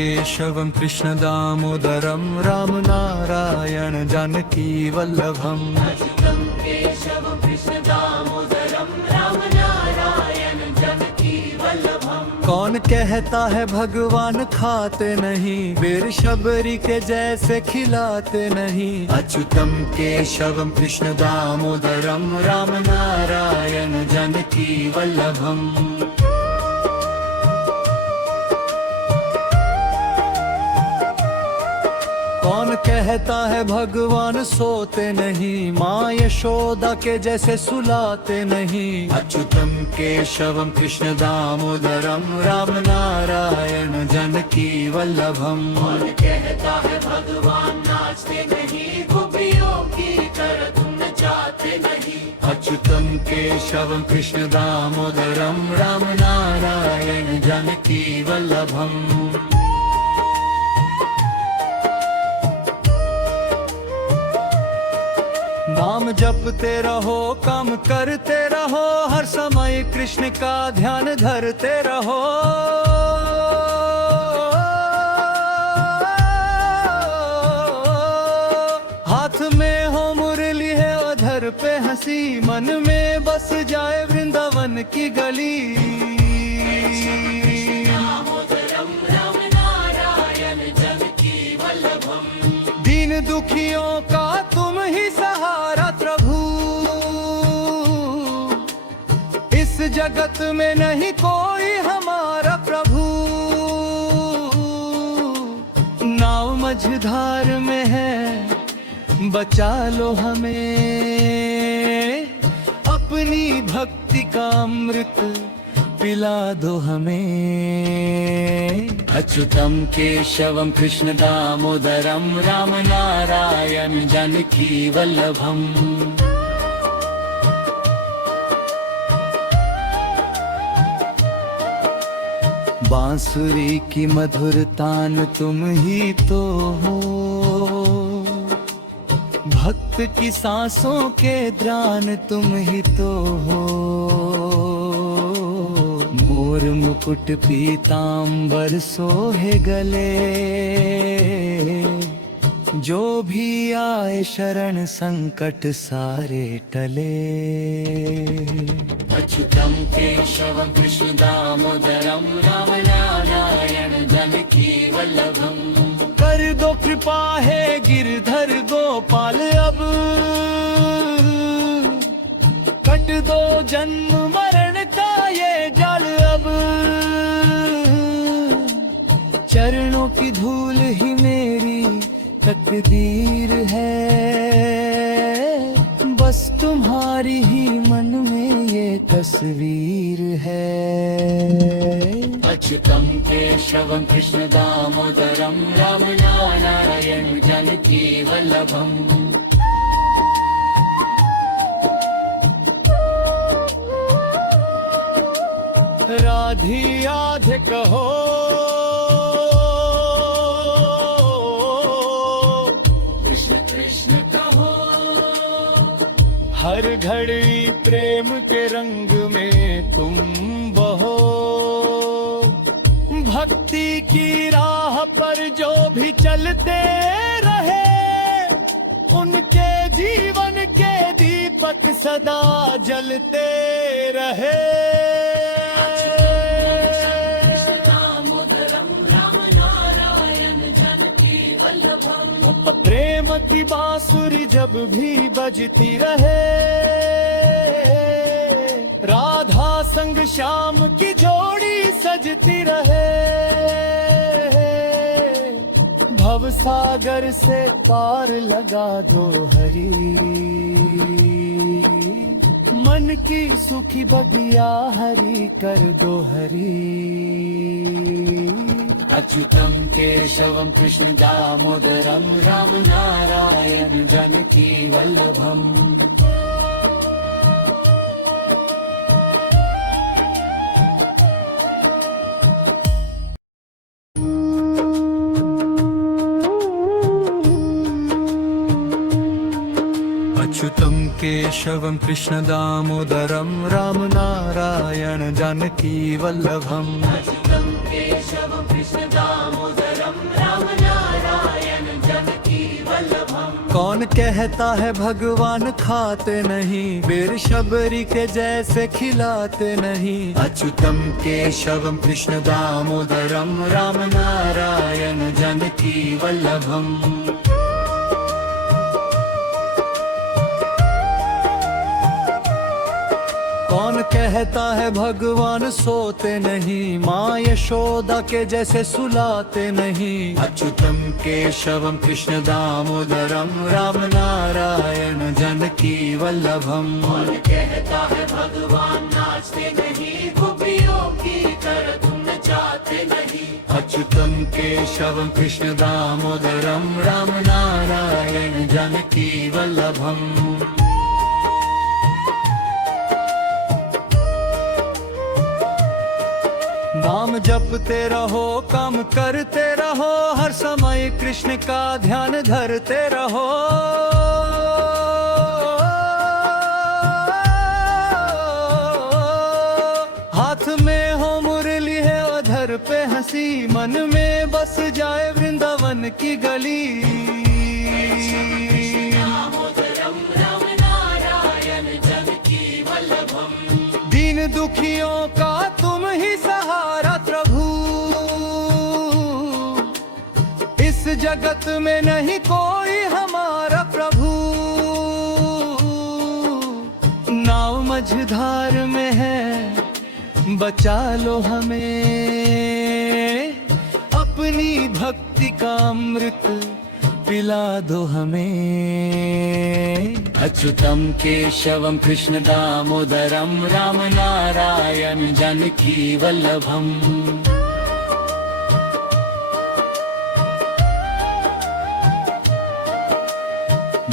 केशवं कृष्ण दामोदरं राम नारायण जानकी वल्लभम्। अच्युतं केशवं कृष्ण दामोदरं राम नारायण जानकी वल्लभम्। कौन कहता है भगवान खाते नहीं, बेर शबरी के जैसे खिलाते नहीं। अच्युतम केशवम कृष्ण दामोदरम राम नारायण जानकी वल्लभम। कौन कहता है भगवान सोते नहीं, माँ यशोदा के जैसे सुलाते नहीं। अच्युतम केशवम कृष्ण दामोदरम राम नारायण जानकी वल्लभम। कौन कहता है भगवान नाचते नहीं, गोपियों की तरह तुम नचाते नहीं। अच्युतम केशवम कृष्ण दामोदरम राम नारायण जानकी वल्लभम। नाम जपते रहो काम करते रहो, हर समय कृष्ण का ध्यान धरते रहो। हाथ में हो मुरली है अधर पे हंसी, मन में बस जाए वृंदावन की गली। दामोदरम राम नारायण जानकी वल्लभम्। दीन दुखियों का तुम ही सहारा प्रभु, इस जगत में नहीं कोई हमारा प्रभु। नाव मझधार में है बचा लो हमें, अपनी भक्ति का अमृत पिला दो हमें। अच्युतम केशवम कृष्ण दामोदरम राम नारायण जानकी वल्लभम। बांसुरी की मधुर तान तुम ही तो हो, भक्त की सांसों के द्रान तुम ही तो हो। मोर मुकुट पीतांबर सोहे गले, जो भी आए शरण संकट सारे टले। अच्युतं केशवं कृष्ण दामोदरं राम नारायण जानकी वल्लभम्। कर दो कृपा है गिरधर गोपाल, अब कट दो जन्म मरण का ये जाल। अब चरणों की धूल ही मेरी तकदीर है, बस तुम्हारी ही मन में ये तस्वीर है। अच्युतं केशवं कृष्ण दामोदरं राम नारायण जानकी वल्लभम्। राधी आधे कहो कृष्ण कृष्ण कहो, हर घड़ी प्रेम के रंग में तुम बहो। भक्ति की राह पर जो भी चलते रहे, उनके जीवन के दीपक सदा जलते रहे। प्रेम की बांसुरी जब भी बजती रहे, राधा संग श्याम की जोड़ी सजती रहे। भव सागर से पार लगा दो हरी, मन की सुखी बगिया हरी कर दो हरी। अच्युतं केशवं कृष्ण दामोदरं राम नारायण जानकी वल्लभम्। अच्युतं केशवं कृष्ण दामोदरं राम नारायण जानकी वल्लभम् अच्युतं केशवं कृष्ण दामोदरं राम नारायण जानकी वल्लभम् कौन कहता है भगवान खाते नहीं, बेर शबरी के जैसे खिलाते नहीं। अच्युतम केशवम कृष्ण दामोदरम राम नारायण जानकी वल्लभम। कौन कहता है भगवान सोते नहीं, माँ यशोदा के जैसे सुलाते नहीं। अच्युतम केशवम कृष्ण दामोदरम राम नारायण जानकी वल्लभम। कौन कहता है भगवान नाचते नहीं, गोपियों की तरह तुम नचाते नहीं। अच्युतम केशवम कृष्ण दामोदरम राम नारायण जानकी वल्लभम। नाम जपते रहो काम करते रहो, हर समय कृष्ण का ध्यान धरते रहो। हाथ में हो मुरली है अधर पे हंसी, मन में बस जाए वृंदावन की गली। दामोदरम राम नारायण जानकी वल्लभम। दीन दुखियों का तुम ही सहारा प्रभु, इस जगत में नहीं कोई हमारा प्रभु। नाव मझधार में है बचा लो हमें, अपनी भक्ति का अमृत पिला दो हमें। अच्युतम केशवम कृष्ण दामोदरम राम नारायण जानकी वल्लभम।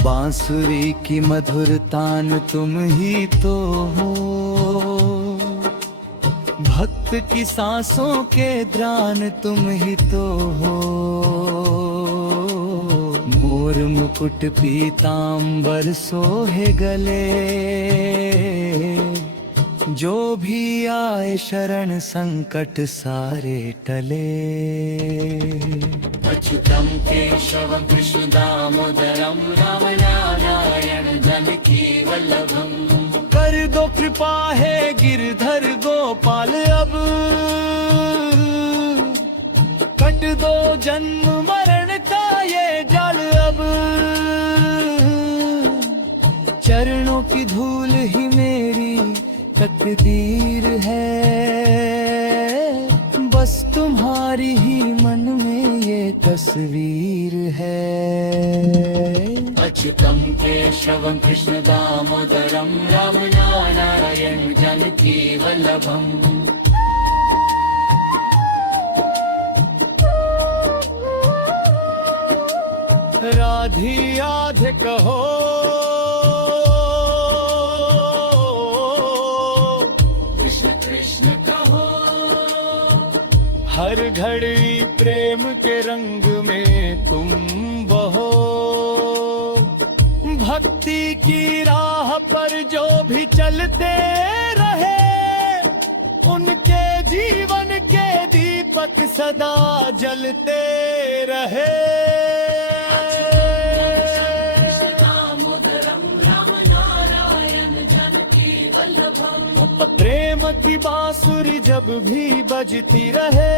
बांसुरी की मधुर तान तुम ही तो हो, भक्त की सांसों के द्रान तुम ही तो हो। मोर मुकुट पीतांबर सोहे गले, जो भी आए शरण संकट सारे टले। अच्युतम केशवम कृष्ण दामोदरम राम नारायण जानकी वल्लभम। कर दो कृपा है गिरधर गोपाल अब, कट दो जन्म मरण का ये जाल अब। चरणों की धूल ही मेरी तकदीर है, बस तुम्हारी ही मन में ये तस्वीर है। अच्युतम केशवम कृष्ण दामोदरम राम नारायण जानकी वल्लभम। राधी आधे कहो कृष्ण कृष्ण कहो, हर घड़ी प्रेम के रंग में तुम बहो। भक्ति की राह पर जो भी चलते रहे, उनके जीवन के दीपक सदा जलते रहे। कृष्ण दामोदरम राम नारायण जानकी वल्लभम। प्रेम की बांसुरी जब भी बजती रहे,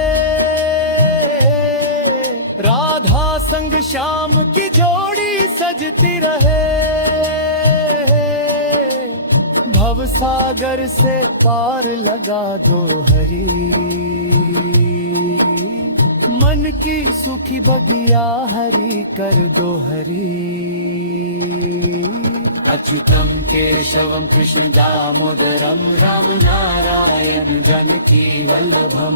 राधा संग श्याम की जोड़ी सजती रहे। भव सागर से पार लगा दो हरी, मन की सुखी बगिया हरी कर दो हरी। अच्युतम केशवम कृष्ण दामोदरम राम नारायण जानकी वल्लभम।